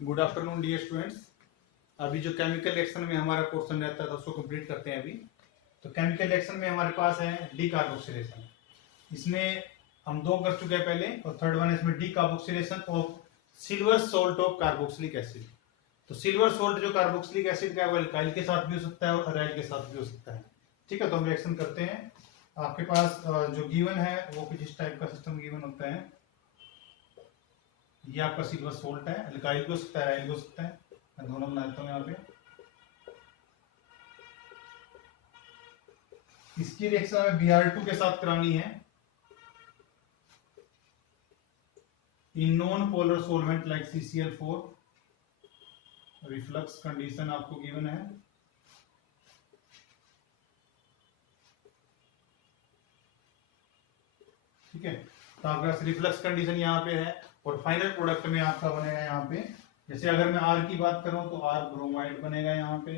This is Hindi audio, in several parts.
Good afternoon dear students. अभी जो केमिकल रिएक्शन में हमारा पोर्शन रहता है तो उसको कंप्लीट करते हैं अभी। तो केमिकल रिएक्शन में हमारे पास है डी कार्बोक्सिलेशन। इसमें हम दो कर चुके हैं पहले, और थर्ड वन है इसमें D carboxylation of silver salt of carboxylic acid. तो सिल्वर सोल्ट जो कार्बोक्सिलिक एसिड का है वो एल्काइल के साथ भी हो सकता है और अराइल के साथ भी हो सकता है। ठीक है, तो हम रिएक्शन करते हैं। आपके पास जो गिवन है वो कुछ इस टाइप का सिस्टम गिवन होता है। ये आपका सिल्वर सोल्ट है, एल्काइल भी हो सकता है, अराइल भी हो सकता है। मैं दोनों बना देता हूँ यहाँ पे। इसकी रिएक्शन हमें Br2 के साथ करानी है in non polar solvent like CCl4। Reflux condition आपको गिवन है। ठीक है, तो आपका रिफ्लक्स कंडीशन यहाँ पे है और फाइनल प्रोडक्ट में आपका बनेगा यहाँ पे, जैसे अगर मैं R की बात करूं तो R ब्रोमाइड बनेगा यहाँ पे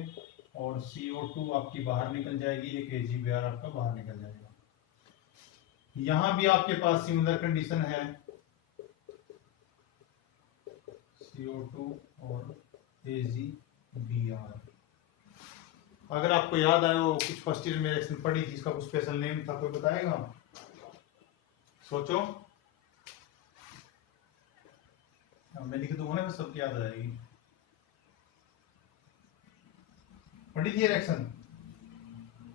और CO2 आपकी बाहर निकल जाएगी, एक AgBr आपका बाहर निकल जाएगा। यहां भी आपके पास सिमिलर कंडीशन है, CO2 और AgBr। अगर आपको याद आए वो कुछ फर्स्ट ईयर में रिएक्शन पढ़ी थी, इसका कुछ स्पेशल नेम था, कोई बताएगा? सोचो, मैं लिख दूंगा ना, सबकी याद आ जाएगी। पढ़ी थी रिएक्शन,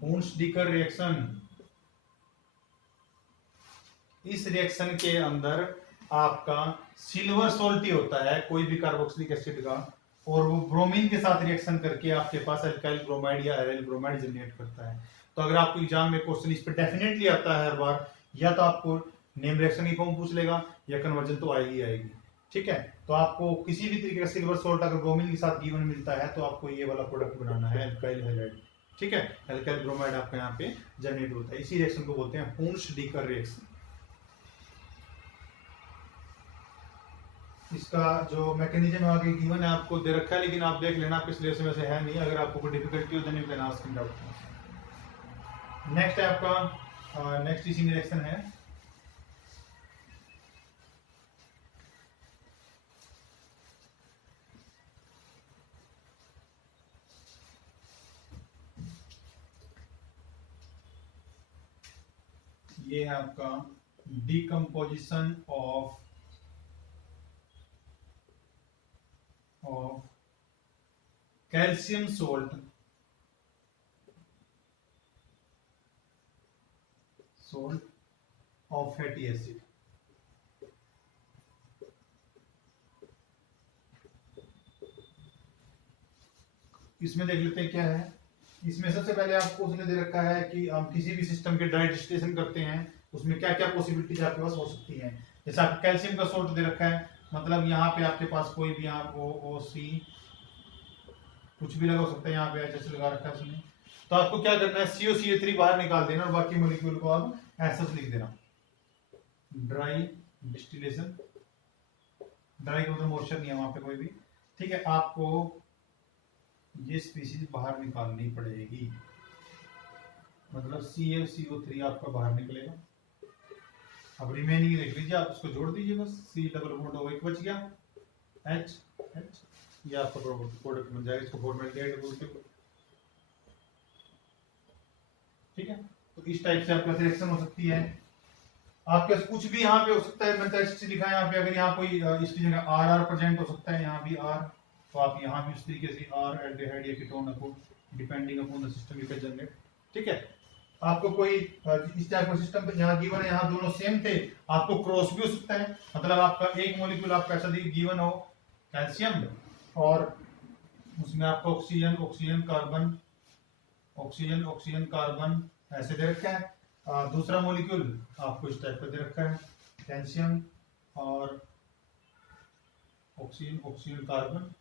हुन्स-डिकर रिएक्शन। इस रिएक्शन के अंदर आपका सिल्वर सोल्ट ही होता है, कोई भी कार्बोक्सिलिक एसिड का, और वो ब्रोमीन के साथ रिएक्शन करके आपके पास अल्काइल ब्रोमाइड या एराइल ब्रोमाइड जनरेट करता है। तो अगर आपको एग्जाम में क्वेश्चन इस पर डेफिनेटली आता है हर बार, या तो आपको नेम रिएक्शन की फॉर्म पूछ लेगा या कन्वर्जन तो आएगी आएगी। ठीक है, तो आपको किसी भी तरीके का सिल्वर सोल्ट अगर ब्रोमीन के साथ गिवन मिलता है तो आपको ये वाला प्रोडक्ट बनाना है, अल्काइल हैलाइड। ठीक है, अल्काइल ब्रोमाइड आपका यहाँ पे जनरेट होता है। इसी रिएक्शन को बोलते हैं हुन्स-डिकर रिएक्शन। इसका जो मैकेनिज्म आगे गिवन है आपको दे रखा है, लेकिन आप देख लेना, आपके सिलेबस में से है नहीं। अगर आपको कोई डिफिकल्टी हो then you can ask in doubt. Next है आपका नेक्स्ट इसी रिएक्शन है ये है आपका decomposition of calcium salt of fatty acid. इसमें देख लेते हैं क्या है। इसमें सबसे पहले आपको उसने दे रखा है कि हम किसी भी सिस्टम के ड्राई डिस्टिलेशन करते हैं उसमें क्या क्या पॉसिबिलिटीज आपके पास हो सकती हैं। जैसे आपको कैल्शियम का सोल्ट दे रखा है, मतलब यहाँ पे आपके पास कोई भी यहाँ OC कुछ भी लगा हो सकता है, यहाँ पे HH लगा रखा है उसने। तो आपको क्या करना है, COCH3 बाहर निकाल देना और बाकी मॉलिक्यूल को आप ऐसा लिख देना। ड्राई डिस्टिलेशन, ड्राई का मतलब मॉइस्चर नहीं है वहां पे कोई भी। ठीक है, आपको ये स्पीशीज बाहर निकालनी पड़ेगी, मतलब CaCO3 आपका बाहर निकलेगा। अब रिमेनिंग देख लीजिए, आप उसको जोड़ दीजिए बस, C डबल बॉन्ड हो एक बच गया, H ये आपका प्रोडक्ट बन जाएगा। इसको फॉर्मेट किया बोलते हैं। ठीक है, तो इस टाइप से आपका रिएक्शन हो सकती है। आपके पास कुछ भी यहाँ पे हो सकता है, मैंने तो लिखा है यहाँ पे, अगर यहाँ कोई इसकी जगह RR प्रेजेंट हो सकता है, यहाँ भी R, तो आप यहाँ भी उस तरीके से R एल्डिहाइड या कीटोन को depending upon the system you can generate. ठीक है, आपको कोई इस टाइप का सिस्टम पे यहाँ गिवन है, यहाँ दोनों सेम थे, आपको क्रॉस भी हो सकता है, मतलब आपका एक मॉलिक्यूल आपका ऐसा गिवन हो कैल्शियम और उसमें आपको oxygen oxygen carbon oxygen oxygen carbon ऐसे दे रखा है। दूसरा मॉलिक्यूल आपको इस टाइप का दे रखा है, कैल्शियम और ऑक्सीजन ऑक्सीजन कार्बन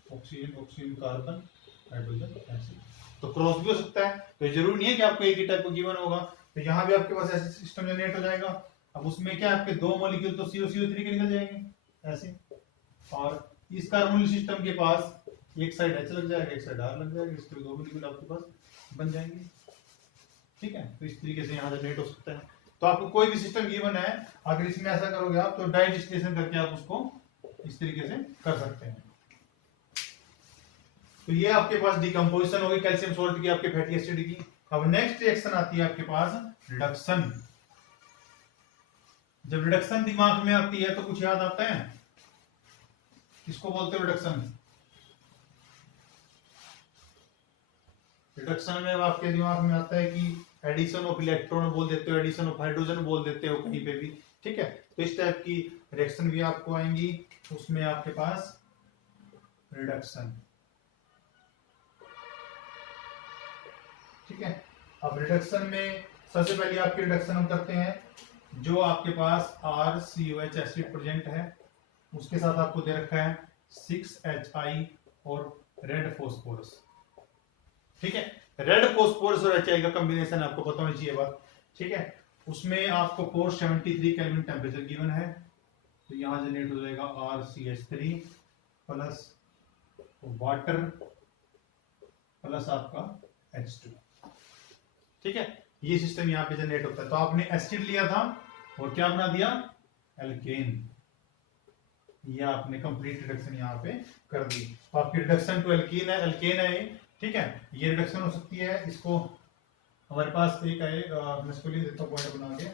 हाइड्रोजन ऐसे। तो क्रॉस भी हो सकता है, तो जरूरी नहीं है कि आपको एक ही टाइप का गिवन होगा। तो यहाँ भी आपके पास ऐसे सिस्टम जनरेट हो जाएगा। अब उसमें क्या आपके दो मॉलिक्यूल तो COCO3 के निकल जाएंगे ऐसे, और इस कार्बोनिल सिस्टम के पास एक साइड H लग जाएगा, एक साइड R लग जाएगा, इसके दो मॉलिक्यूल आपके पास बन जाएंगे। ठीक है, तो इस तरीके से यहाँ जनरेट हो सकता है। तो आपको कोई भी सिस्टम गिवन है, अगर इसमें ऐसा करोगे आप तो डाई डिस्टिलेशन करके आप उसको इस तरीके से कर सकते हैं। तो ये आपके पास डिकम्पोजिशन होगी कैल्शियम सॉल्ट की, आपके फैटी एसिड की। अब नेक्स्ट रिएक्शन आती है आपके पास रिडक्शन। जब रिडक्शन दिमाग में आती है तो कुछ याद आता है, किसको बोलते हैं रिडक्शन? रिडक्शन में आपके दिमाग में आता है कि एडिशन ऑफ इलेक्ट्रॉन बोल देते हो, एडिशन ऑफ हाइड्रोजन बोल देते हो कहीं पे भी, ठीक है। तो इस टाइप की रिएक्शन भी आपको आएंगी, उसमें आपके पास रिडक्शन, ठीक है। अब रिडक्शन में सबसे पहले आपके रिडक्शन हम करते हैं, जो आपके पास RCOH एसिड प्रेजेंट है उसके साथ आपको दे रखा है 6HI और रेड फॉस्फोरस, ठीक है। रेड फॉस्फोरस और HI का कॉम्बिनेशन आपको पता होनी चाहिए बात, ठीक है। उसमें आपको 473 केल्विन टेम्परेचर गिवन है, तो यहां जनरेट हो जाएगा RCH3 प्लस वाटर प्लस आपका H2, ठीक है। ये सिस्टम यहाँ पे जनरेट होता है। तो आपने एसिड लिया था और क्या बना दिया, एल्केन। ये आपने कंप्लीट रिडक्शन यहाँ पे कर दी। तो आपकी रिडक्शन टू एल्कीन है, एल्केन है ये, ठीक है। ये रिडक्शन हो सकती है, इसको हमारे पास एक है, मैं इसको लिख देता हूँ पॉइंट बना के,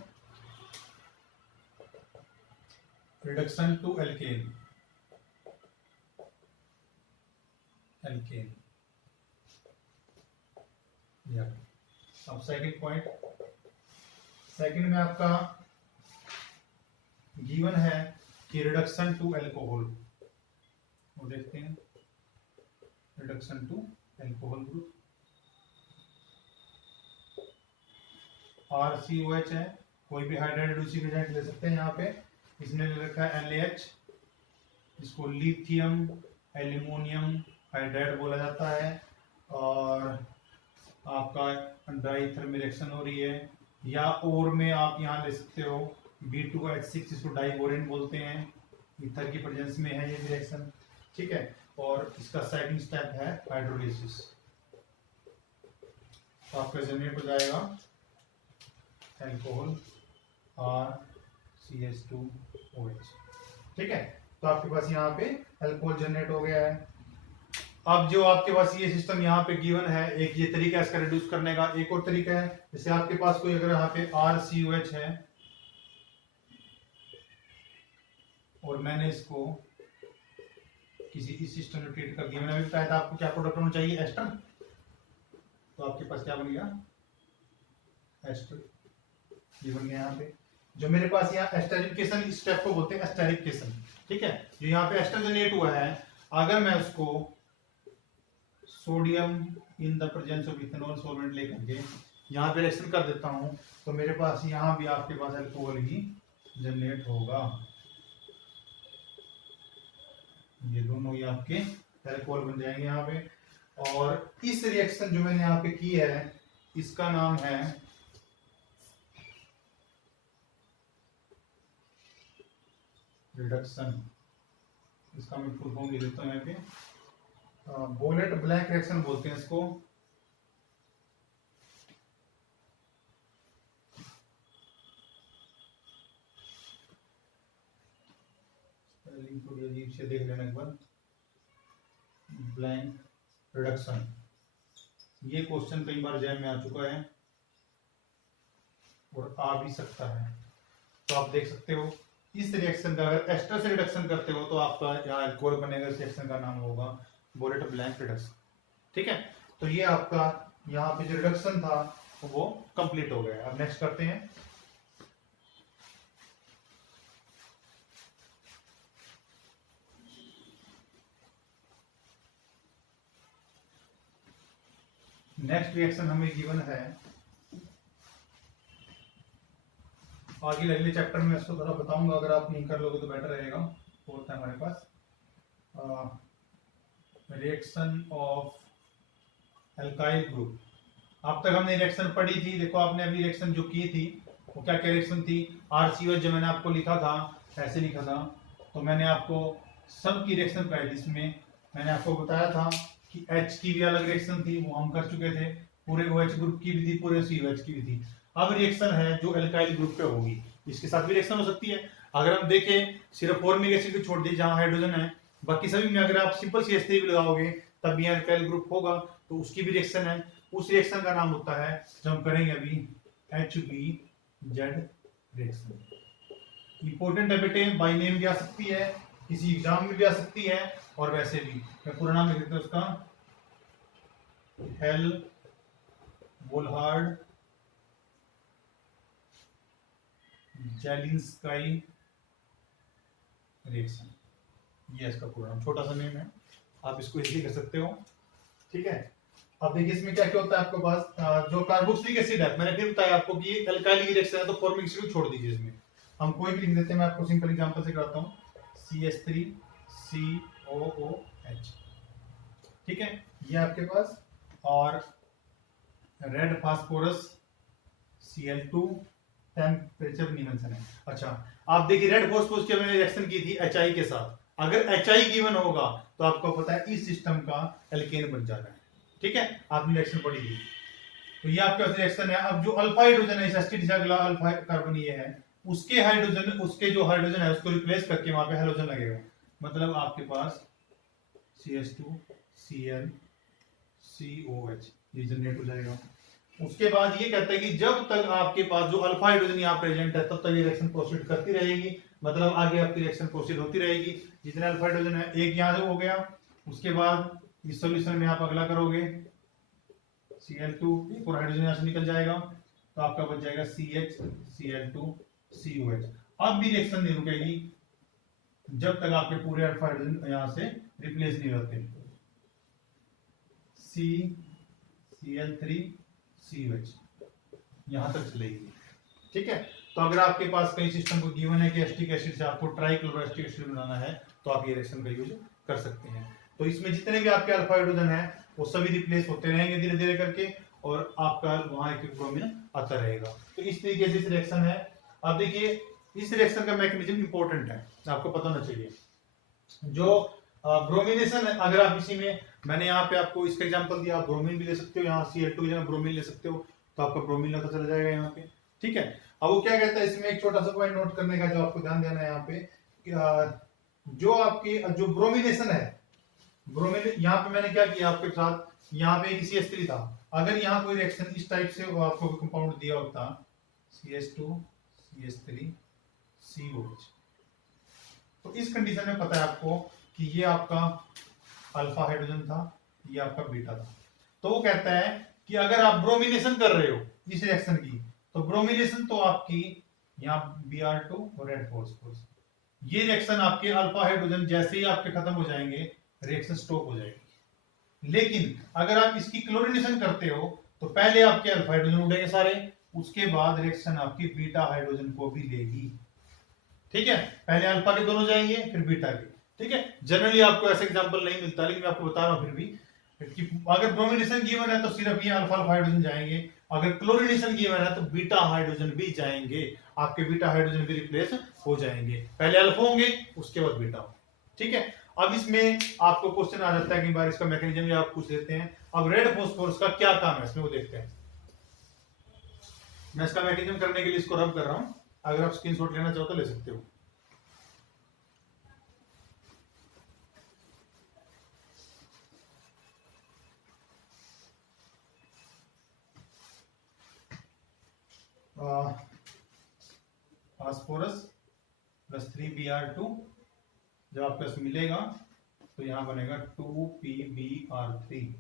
रिडक्शन टू एल्केन, एल्केन। अब सेकंड पॉइंट, सेकंड में आपका गिवन है कि रिडक्शन टू अल्कोहल, वो देखते हैं, reduction to alcohol group RCOH है, कोई भी हाइड्राइड रेड्यूसिंग एजेंट ले सकते हैं यहाँ पे। इसने ले रखा है LAH, इसको लिथियम एल्यूमिनियम हाइड्राइड बोला जाता है, और आपका डाइथर्मल रिएक्शन हो रही है। या और में आप यहाँ ले सकते हो B2H6, इसको डाइबोरेन बोलते हैं, ईथर की प्रेजेंस में है ये रिएक्शन, ठीक है। और इसका सेकंड स्टेप है हाइड्रोलिसिस। तो आपका जनरेट हो जाएगा अल्कोहल RCH2OH, ठीक है। तो आपके पास यहाँ पे अल्कोहल जनरेट हो गया है। अब जो आपके पास ये सिस्टम यहाँ पे गिवन है, एक ये तरीका है इसका रिड्यूस करने का, एक और तरीका है, जैसे आपके पास कोई अगर यहाँ पे RCOH है और मैंने इसको किसी इस सिस्टम में ट्रीट कर दिया, मैंने अभी बताया था आपको क्या प्रोडक्ट होना चाहिए, एस्टर। तो आपके पास क्या बन गया, एस्टर, ये बन गया यहाँ पे। जो मेरे पास यहाँ एस्टरिफिकेशन, इस स्टेप को बोलते हैं एस्टरिफिकेशन, ठीक है। जो यहाँ पे एस्टर जनरेट हुआ है, अगर मैं उसको sodium in the presence of ethanol solvent लेकर के यहाँ पे रिएक्शन कर देता हूँ, तो मेरे पास यहाँ भी आपके पास अल्कोहल ही जनरेट होगा। ये दोनों ही आपके अल्कोहल बन जाएंगे यहाँ पे। और इस रिएक्शन जो मैंने यहाँ पे की है, इसका नाम है रिडक्शन। इसका मैं फुल फॉर्म लिख देता हूँ यहाँ पे, बोलेट ब्लैंक रिएक्शन बोलते हैं इसको। स्पेलिंग थोड़ी अजीब से देख लेना एक बार, ब्लैंक रिडक्शन। ये क्वेश्चन कई बार एग्जाम में आ चुका है और आ भी सकता है, तो आप देख सकते हो इस रिएक्शन का अगर एस्टर से रिडक्शन करते हो तो आपका यहाँ अल्कोहल बनेगा, इस रिएक्शन का नाम होगा बोलेट ब्लैंक रिडक्शन, ठीक है। तो ये आपका यहाँ पे जो रिडक्शन था वो कंप्लीट हो गया। अब नेक्स्ट करते हैं, नेक्स्ट रिएक्शन हमें गिवन है, आगे अगले चैप्टर में इसको थोड़ा बताऊंगा, अगर आप नहीं कर लोगे तो बेटर रहेगा। फोर्थ है हमारे पास रिएक्शन ऑफ एल्काइल ग्रुप। अब तक हमने रिएक्शन पढ़ी थी, देखो आपने अभी रिएक्शन जो की थी वो क्या क्या रिएक्शन थी। RCOH जो मैंने आपको लिखा था, ऐसे लिखा था, तो मैंने आपको सब की रिएक्शन कराई थी। इसमें मैंने आपको बताया था कि H की भी अलग रिएक्शन थी, वो हम कर चुके थे, पूरे OH ग्रुप की भी थी, पूरे COH की भी थी। अब रिएक्शन है जो एल्काइल ग्रुप पे होगी, इसके साथ भी रिएक्शन हो सकती है। अगर हम देखें सिर्फ फॉर्मिक एसिड को छोड़ दी जहां हाइड्रोजन है, बाकी सभी में अगर आप सिंपल CH3 भी लगाओगे तब भी अल्काइल ग्रुप होगा, तो उसकी भी रिएक्शन है। उस रिएक्शन का नाम होता है, जो हम करेंगे अभी, HBZ रिएक्शन। इंपॉर्टेंट है बेटे, बाय नेम भी आ सकती है, किसी एग्जाम में भी आ सकती है, और वैसे भी। मैं पूरा नाम लिख देता हूं उसका, हेल वोल्हार्ड जेलिंस्काई रिएक्शन, ये इसका पूरा नाम, छोटा सा नेम है, आप इसको इजीली कर सकते हो। ठीक है, अब देखिए इसमें क्या क्या होता है आपके पास। जो कार्बोक्सिलिक एसिड है, मैंने फिर बताया आपको कि अल्काइल की रिएक्शन है, तो फॉर्मिक एसिड को छोड़ दीजिए। इसमें हम कोई भी लिख देते हैं, मैं आपको सिंपल एग्जांपल से कराता हूँ, CH3COOH। ठीक है, ये आपके पास, और रेड फास्फोरस Cl2, टेम्परेचर नहीं मेंशन है। अच्छा, आप देखिए रेड फास्फोरस की मैंने रिएक्शन की थी HI के साथ, अगर HI गिवन होगा तो आपको पता है इस सिस्टम का एल्केन बन जाना है। ठीक है, आपने रिएक्शन पढ़ी थी, तो ये आपके पास रिएक्शन है। अब जो अल्फा हाइड्रोजन है, एसिड अगला अल्फा कार्बन ये है, उसके हाइड्रोजन, उसके जो हाइड्रोजन है उसको रिप्लेस करके वहां पे हैलोजन लगेगा, मतलब आपके पास CH2Cl COH, ये जनरेट हो जाएगा। उसके बाद ये कहता है कि जब तक आपके पास जो अल्फा हाइड्रोजन यहाँ प्रेजेंट है, तब तक ये रिएक्शन प्रोसीड करती रहेगी, मतलब आगे आपकी रिएक्शन प्रोसीड होती रहेगी। जितने अल्फा हाइड्रोजन है, एक यहाँ से हो गया, उसके बाद इस सॉल्यूशन में आप अगला करोगे Cl2, एक और हाइड्रोजन यहाँ से निकल जाएगा, तो आपका बच जाएगा CH Cl2COH। अब भी रिएक्शन नहीं रुकेगी जब तक आपके पूरे अल्फा हाइड्रोजन यहाँ से रिप्लेस नहीं होते। CCl3COH यहां तक चलेगी। ठीक है, तो अगर आपके पास कई सिस्टम को गिवन है कि एसिटिक एसिड से आपको ट्राइक्लोरोएसिटिक एसिड बनाना है, तो आप ये रिएक्शन का यूज कर सकते हैं। तो इसमें जितने भी आपके अल्फा हाइड्रोजन है वो सभी रिप्लेस होते रहेंगे धीरे धीरे करके, और आपका वहां एक ब्रोमीन आता रहेगा। तो इस तरीके से रिएक्शन है। अब देखिए इस रिएक्शन का मैकेनिज्म इंपॉर्टेंट है, आपको पता होना चाहिए। जो ब्रोमिनेशन है, अगर आप इसी में, मैंने यहाँ पे आपको इसका एग्जांपल दिया, आप ब्रोमीन भी ले सकते हो, यहाँ Cl2 की जगह ब्रोमीन ले सकते हो, तो आपका ब्रोमीन लगा चला जाएगा यहाँ पे। ठीक है, अब वो क्या कहता है, इसमें एक छोटा सा पॉइंट नोट करने का जो आपको ध्यान देना है यहाँ पे, जो आपकी जो ब्रोमिनेशन है, ब्रोमीन, यहाँ पे मैंने क्या किया आपके साथ, यहाँ पे CH3 था, अगर यहाँ कोई रिएक्शन इस टाइप से आपको कंपाउंड दिया होता, CH2 CH3 COH, तो इस कंडीशन में पता है आपको कि ये आपका अल्फा हाइड्रोजन था, ये आपका बीटा था। तो वो कहता है कि अगर आप ब्रोमिनेशन कर रहे हो इस रिएक्शन की, तो ब्रोमिनेशन तो आपकी यहाँ Br2 और रेड फास्फोरस, ये रिएक्शन आपके अल्फा हाइड्रोजन जैसे ही आपके खत्म हो जाएंगे, रिएक्शन स्टॉप हो जाएगी। लेकिन अगर आप इसकी क्लोरिनेशन करते हो, तो पहले आपके अल्फा हाइड्रोजन उड़ेंगे सारे, उसके बाद रिएक्शन आपकी बीटा हाइड्रोजन को भी लेगी। ठीक है, पहले अल्फा के दोनों जाएंगे, फिर बीटा के। ठीक है, जनरली आपको ऐसा एग्जांपल नहीं मिलता, लेकिन मैं आपको बता रहा हूं फिर भी कि अगर ब्रोमिनेशन गिवन है तो सिर्फ ये अल्फा अल्फा हाइड्रोजन जाएंगे, अगर क्लोरिनेशन गिवन है तो बीटा हाइड्रोजन भी जाएंगे, आपके बीटा हाइड्रोजन भी रिप्लेस हो जाएंगे, पहले अल्फा होंगे उसके बाद बीटा। ठीक है, अब इसमें आपको क्वेश्चन आ जाता है कई बार, इसका मैकेनिज्म आप पूछ लेते हैं। अब रेड फास्फोरस का क्या काम है इसमें, वो देखते हैं। मैं इसका मैकेनिज्म करने के लिए इसको रब कर रहा हूं, अगर आप स्क्रीनशॉट लेना चाहो तो ले सकते हो। फास्फोरस प्लस 3Br2 जब आपके पास मिलेगा तो यहां बनेगा 2PBr3।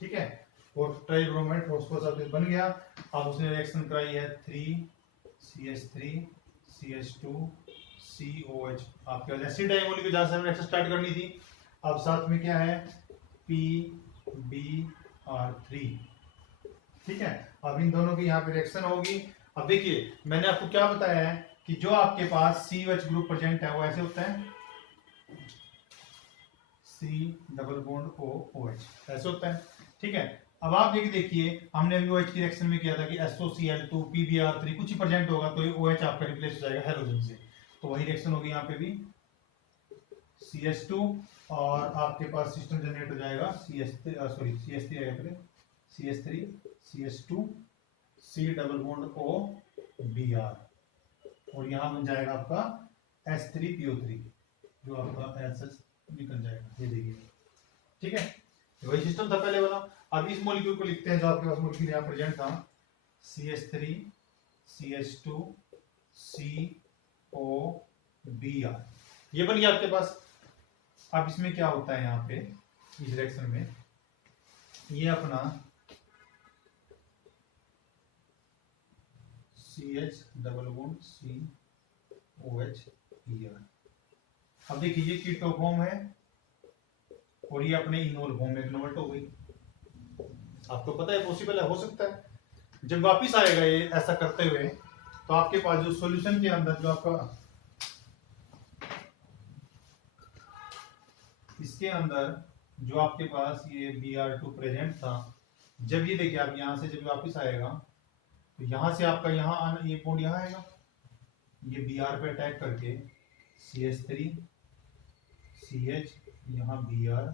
ठीक है, और ट्राइब्रोमाइड फास्फोरस आपके बन गया। अब उसने रिएक्शन कराई है 3CH3CH2COH, आपके पास एसिड है मॉलिक्यूल जहां से रिएक्शन स्टार्ट करनी थी। अब साथ में क्या है, PBr3। ठीक है, अब इन दोनों की यहाँ पे रिएक्शन होगी। अब देखिए मैंने आपको क्या बताया है कि जो आपके पास COH ग्रुप प्रेजेंट है वो ऐसे होता है, C डबल बॉन्ड OH ऐसे होता है। ठीक है, अब आप देखिए हमने अभी OH की रिएक्शन में किया था कि SOCl2 PBr3 कुछ ही प्रेजेंट होगा तो ये OH आपका रिप्लेस हो जाएगा हेलोजन से, तो वही रिएक्शन होगी यहाँ पे भी, CH2 और आपके पास सिस्टम जनरेट हो जाएगा CH3 CH2 C double bond O Br, और यहां बन जाएगा आपका S3PO3 जो आपका एसएच निकल जाएगा, ये देखिए। ठीक है, वही सिस्टम था पहले वाला। अब इस मॉलिक्यूल को लिखते हैं जो आपके पास मॉलिक्यूल यहाँ प्रेजेंट था, CH3 CH2 COBr, ये बन गया आपके पास। अब इसमें क्या होता है यहाँ पे इस रिएक्शन में, ये अपना CH डबल बॉन्ड COHEr, अब देखिए ये कीटो फॉर्म है और ये अपने इनोल फॉर्म में कन्वर्ट हो गई। आपको पता है पॉसिबल है, हो सकता है जब वापिस आएगा ये ऐसा करते हुए, तो आपके पास जो सॉल्यूशन के अंदर जो आपका इसके अंदर जो आपके पास ये Br2 प्रेजेंट था, जब ये देखिए आप यहां से जब वापिस आएगा तो यहां से आपका यहाँ ये बॉन्ड यहाँ आएगा, ये Br पे अटैक करके CH3 CH यहाँ Br,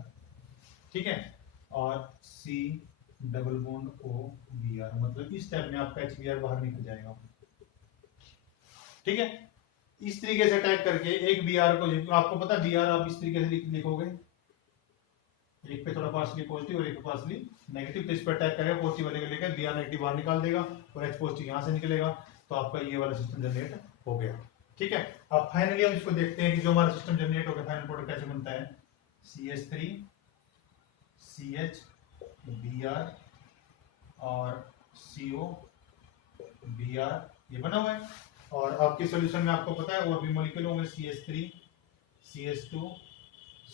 ठीक है, और C double bond O Br, मतलब इस टाइप में आपका HBr बाहर निकल जाएगा। ठीक है, इस तरीके से अटैक करके एक Br को, आपको पता Br आप इस तरीके से लिखोगे, एक पे थोड़ा पार्सली पॉजिटिव और एक पे पार्सली नेगेटिव, तो इस पर अटैक करेगा, पॉजिटिव वाले को लेकर Br नेगेटिव बाहर निकाल देगा और H पॉजिटिव यहां से निकलेगा, तो आपका ये वाला सिस्टम जनरेट हो गया। ठीक है, अब फाइनली हम इसको देखते हैं कि जो हमारा सिस्टम जनरेट होगा फाइनल प्रोडक्ट कैसे बनता है। CH3 CH Br और CO Br, ये बना हुआ है। और आपके सॉल्यूशन में आपको पता है और भी मॉलिक्यूल होंगे, CH3 CH2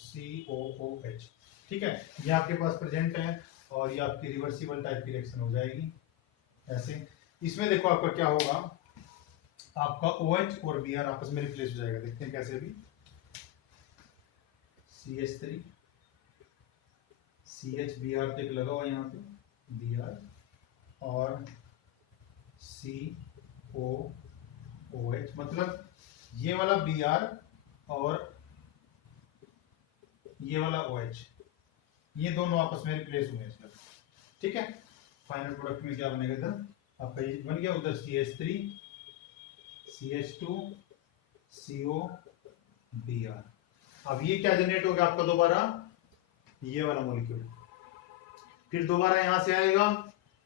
COOH। ठीक है, ये आपके पास प्रेजेंट है और ये आपकी रिवर्सिबल टाइप की रिएक्शन हो जाएगी ऐसे। इसमें देखो आपका क्या होगा, आपका OH और Br आपस में रिप्लेस हो जाएगा। देखते हैं कैसे। अभी CH3 CH Br तक लगा हुआ यहाँ पे Br और COOH, मतलब ये वाला Br और ये वाला OH, ये दोनों आपस में रिप्लेस हुए हैं। ठीक है, फाइनल प्रोडक्ट में क्या बनेगा इधर आपका, ये बन गया, उधर CH3 CH2 CO Br। अब ये क्या जनरेट हो गया आपका दोबारा, ये वाला मॉलिक्यूल, फिर दोबारा यहां से आएगा,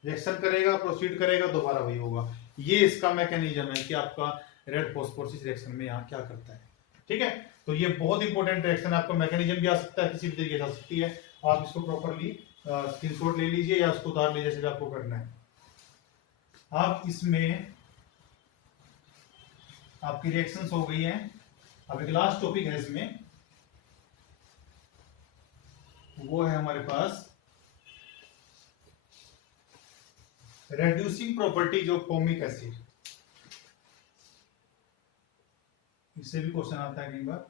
रिएक्शन करेगा, प्रोसीड करेगा, दोबारा वही होगा। ये इसका मैकेनिज्म है कि आपका रेड फॉस्फोरसिस रिएक्शन में यहाँ क्या करता है। ठीक है, तो ये बहुत इंपॉर्टेंट रिएक्शन, आपका मैकेनिज्म भी आ सकता है, किसी भी तरीके से आ सकती है। आप इसको प्रॉपरली स्क्रीनशॉट ले लीजिए या उसको उतार लीजिए, जैसे आपको करना है। आप इसमें आपकी रिएक्शंस हो गई हैं। अब एक लास्ट टॉपिक है इसमें, वो है हमारे पास reducing properties of formic acid. इससे भी क्वेश्चन आता है कई बार।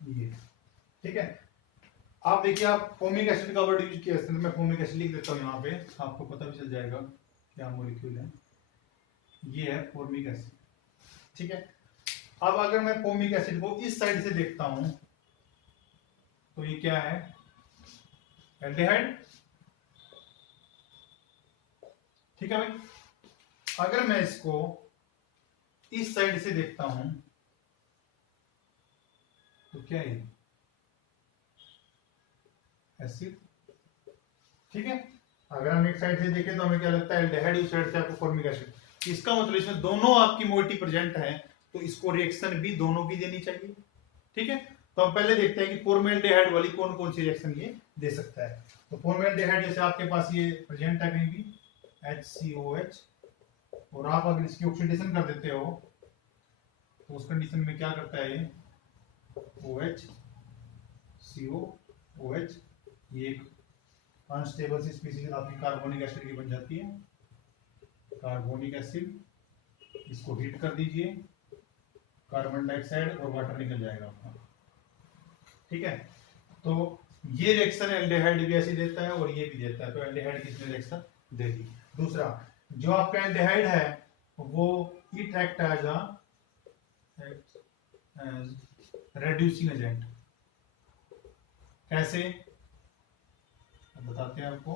ये ठीक है, आप देखिए, आप फॉर्मिक एसिड का वर्ड यूज किया, मैं फॉर्मिक एसिड लिख देता हूं यहाँ पे, आपको पता भी चल जाएगा क्या मॉलिक्यूल है। ये है फॉर्मिक एसिड। ठीक है, अब अगर मैं फॉर्मिक एसिड को इस साइड से देखता हूं तो ये क्या है, एल्डिहाइड। ठीक है भाई, अगर मैं इसको इस साइड से देखता हूं तो क्या है, एसिड। ठीक है, अगर हम एक साइड से देखें तो हमें क्या लगता है, एल्डिहाइड, उस साइड से आपको फॉर्मिक एसिड। इसका मतलब इसमें दोनों आपकी मोइटी प्रेजेंट है, तो इसको रिएक्शन भी दोनों की देनी चाहिए। ठीक है, तो हम पहले देखते हैं कि फॉर्मेल्डिहाइड वाली कौन कौन सी रिएक्शन ये दे सकता है। तो फॉर्मेल्डिहाइड जैसे आपके पास ये प्रेजेंट है कहीं भी, HCOH, और आप अगर इसकी ऑक्सीडेशन कर देते हो तो उस कंडीशन में क्या करता है, ये OH COOH, ये एक अनस्टेबल सी स्पीशीज आपकी कार्बोनिक एसिड की बन जाती है। कार्बोनिक एसिड, इसको हीट कर दीजिए, कार्बन डाइऑक्साइड और वाटर निकल जाएगा आपका। ठीक है, तो ये रिएक्शन एल्डिहाइड भी ऐसी देता है और ये भी देता है, तो एल्डिहाइड की इसमें रिएक्शन दे दी। दूसरा, जो आपका एल्डिहाइड है वो it act as reducing agent. कैसे बताते हैं आपको।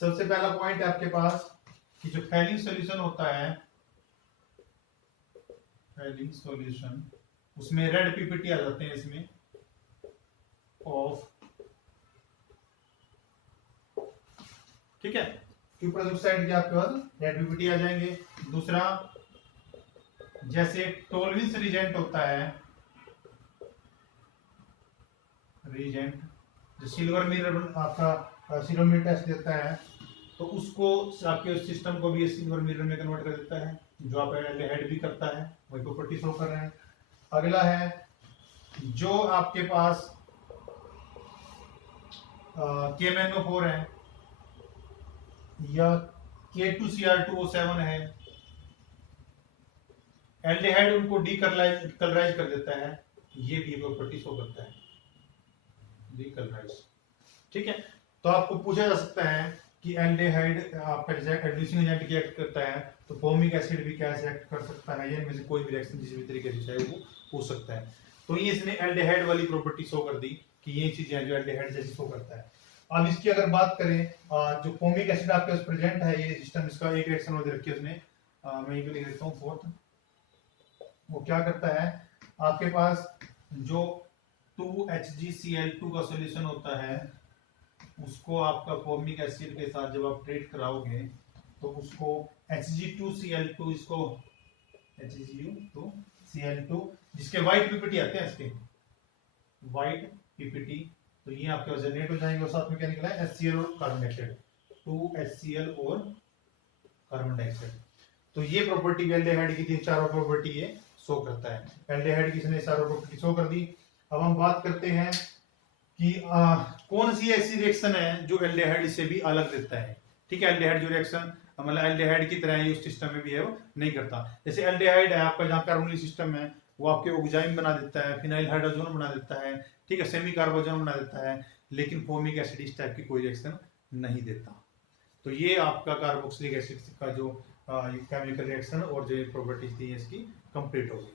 सबसे पहला पॉइंट है आपके पास कि जो फैलिंग सॉल्यूशन होता है, फैलिंग सॉल्यूशन, उसमें रेड पीपीटी आ जाते हैं इसमें ऑफ, ठीक है, क्यूप्रस साइड के आपके पास रेड पीपीटी आ जाएंगे। दूसरा, जैसे टोलविंस रिजेंट होता है, रिजेंट जो सिल्वर मिरर आपका सिल्वर मिरर टेस्ट देता है, तो उसको आपके उस सिस्टम को भी सिल्वर मिरर में कन्वर्ट कर देता है, जो आप एल्डिहाइड भी करता है, वही प्रॉपर्टी शो कर रहे हैं। अगला है जो आपके पास KMnO4 है या K2Cr2O7 है, एल्डिहाइड उनको डीकलराइज कर देता है, ये भी प्रॉपर्टी शो करता है, डीकलराइज, ठीक है। तो आपको पूछा जा सकता है कि एल्डिहाइड आपका रिड्यूसिंग एजेंट क्या एक्ट करता है, तो फॉर्मिक एसिड भी कैसे एक्ट कर सकता है, या इनमें से कोई भी रिएक्शन जिस भी तरीके से चाहे वो हो सकता है। तो ये इसने एल्डिहाइड वाली प्रॉपर्टी शो कर दी कि ये चीजें जो एल्डिहाइड जैसी शो करता है। अब इसकी अगर बात करें, जो फॉर्मिक एसिड आपके पास प्रेजेंट है, ये सिस्टम, इसका एक रिएक्शन हो रखी है उसने, मैं ये लिख देता हूँ फोर्थ। वो क्या करता है, आपके पास जो 2HgCl2 का सॉल्यूशन होता है, उसको आपका फॉर्मिक एसिड के साथ जब आप ट्रीट कराओगे तो उसको Hg2Cl2, इसको Hgu2Cl2, जिसके व्हाइट पीपीटी आते हैं, इसके व्हाइट पीपीटी, तो ये आपके पास जनरेट हो जाएंगे, और साथ में क्या निकला है, HCl और कार्बन डाइऑक्साइड, 2HCl और कार्बन डाइऑक्साइड। तो ये प्रॉपर्टी एल्डिहाइड की थी, चारों प्रॉपर्टी ये शो करता है। एल्डिहाइड की इसने चारों प्रॉपर्टी शो कर दी। अब हम बात करते हैं कि कौन सी ऐसी रिएक्शन है जो एल्डिहाइड से भी अलग देता है, ठीक है। एल्डिहाइड जो रिएक्शन मतलब एल्डिहाइड की तरह ही उस सिस्टम में भी है, वो नहीं करता। जैसे एल्डिहाइड है आपका, जहाँ कार्बोनिल सिस्टम है, वो आपके ऑक्साइन बना देता है, फिनाइल हाइड्रोजन बना देता है, ठीक है, सेमी कार्बोजन बना देता है, लेकिन फॉर्मिक एसिड इस टाइप की कोई रिएक्शन नहीं देता। तो ये आपका कार्बोक्सिलिक एसिड का जो केमिकल रिएक्शन और जो प्रॉपर्टीज थी इसकी कंप्लीट हो गई।